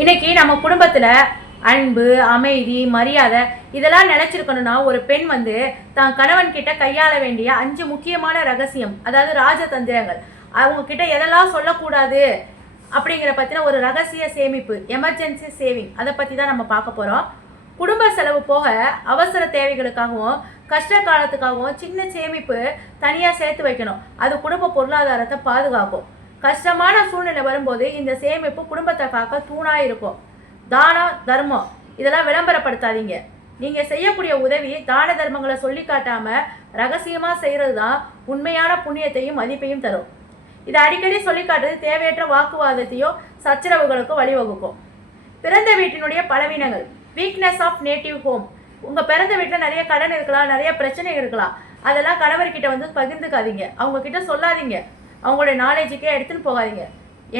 இன்னைக்கு நம்ம குடும்பத்தில் அன்பு, அமைதி, மரியாதை இதெல்லாம் நிலைச்சிருக்கணும்னா ஒரு பெண் தான் கணவன் கிட்ட கையாள வேண்டிய 5 முக்கியமான ரகசியம், அதாவது ராஜதந்திரங்கள், அவங்க கிட்ட எதெல்லாம் சொல்லக்கூடாது அப்படிங்கிற பற்றின ஒரு ரகசிய சேமிப்பு, எமர்ஜென்சி சேவிங், அதை பற்றி தான் நம்ம பார்க்க போகிறோம். குடும்ப செலவு போக அவசர தேவைகளுக்காகவும் கஷ்ட காலத்துக்காகவும் சின்ன சேமிப்பு தனியாக சேர்த்து வைக்கணும். அது குடும்ப பொருளாதாரத்தை பாதுகாக்கும். கஷ்டமான சூழ்நிலை வரும்போது இந்த சேமிப்பு குடும்பத்தை காக்க தூணாக இருக்கும். தானம், தர்மம் இதெல்லாம் விளம்பரப்படுத்தாதீங்க. நீங்கள் செய்யக்கூடிய உதவி தான தர்மங்களை சொல்லி காட்டாமல் ரகசியமாக செய்கிறது தான் உண்மையான புண்ணியத்தையும் மதிப்பையும் தரும். இதை அடிக்கடி சொல்லி காட்டுறது தேவையற்ற வாக்குவாதத்தையும் சச்சரவுகளுக்கும் வழிவகுக்கும். பிறந்த வீட்டினுடைய பலவீனங்கள், வீக்னஸ் ஆஃப் நேட்டிவ் ஹோம். உங்கள் பிறந்த வீட்டில் நிறைய கடன் இருக்கலாம், நிறைய பிரச்சனை இருக்கலாம். அதெல்லாம் கணவர்கிட்ட பகிர்ந்துக்காதீங்க, அவங்கக்கிட்ட சொல்லாதீங்க, அவங்களுடைய நாலேஜுக்கே எடுத்துன்னு போகாதீங்க.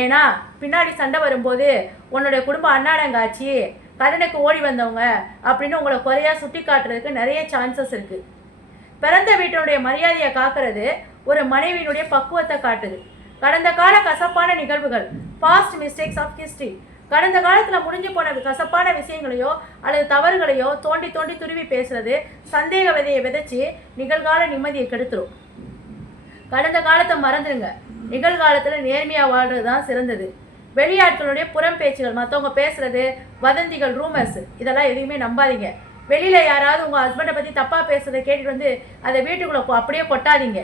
ஏன்னா பின்னாடி சண்டை வரும்போது உன்னுடைய குடும்பம் அண்ணாடங்காச்சு, கடனுக்கு ஓடி வந்தவங்க அப்படின்னு உங்களை குறையாக சுட்டி காட்டுறதுக்கு நிறைய சான்சஸ் இருக்குது. பிறந்த வீட்டினுடைய மரியாதையை காக்கிறது ஒரு மனைவியினுடைய பக்குவத்தை காட்டுது. கடந்த கால கசப்பான நிகழ்வுகள், பாஸ்ட் மிஸ்டேக்ஸ் ஆஃப் ஹிஸ்ட்ரி, கடந்த காலத்தில் முடிஞ்சு போன கசப்பான விஷயங்களையோ அல்லது தவறுகளையோ தோண்டி தோண்டி துருவி பேசுறது சந்தேக விதையை விதைச்சி நிகழ்கால நிம்மதியை கெடுத்துரும். கடந்த காலத்தை மறந்துடுங்க, நிகழ்காலத்தில் நேர்மையாக வாழ்கிறது தான் சிறந்தது. வெளியாட்களுடைய புறம் பேச்சுகள், மற்றவங்க பேசுறது, வதந்திகள், ரூமர்ஸ் இதெல்லாம் எதுவுமே நம்பாதீங்க. வெளியில் யாராவது உங்கள் ஹஸ்பண்டை பற்றி தப்பாக பேசுறதை கேட்டுட்டு அதை வீட்டுக்குள்ளே அப்படியே கொட்டாதீங்க.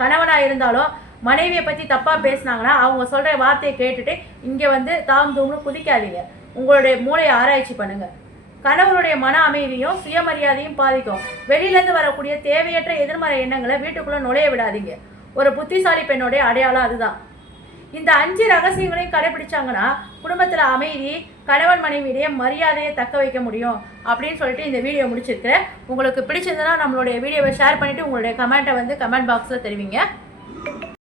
கணவனாக இருந்தாலும் மனைவியை பற்றி தப்பாக பேசினாங்கன்னா அவங்க சொல்கிற வார்த்தையை கேட்டுட்டு இங்கே தாம் தூம்னு குதிக்காதீங்க. உங்களுடைய மூளையை ஆராய்ச்சி பண்ணுங்கள். கணவருடைய மன அமைதியும் சுயமரியாதையும் பாதிக்கும். வெளியிலேருந்து வரக்கூடிய தேவையற்ற எதிர்மறை எண்ணங்களை வீட்டுக்குள்ளே நுழைய விடாதீங்க. ஒரு புத்திசாலி பெண்ணுடைய அடையாளம் அதுதான். இந்த 5 ரகசியங்களையும் கடைபிடிச்சாங்கன்னா குடும்பத்தில் அமைதி, கணவன் மனைவியிடையே மரியாதையை தக்க வைக்க முடியும் அப்படின்னு சொல்லிட்டு இந்த வீடியோ முடிச்சிருக்கிறேன். உங்களுக்கு பிடிச்சிருந்தனா நம்மளுடைய வீடியோவை ஷேர் பண்ணிவிட்டு உங்களுடைய கமெண்ட்டை கமெண்ட் பாக்ஸில் தெரிவிங்க.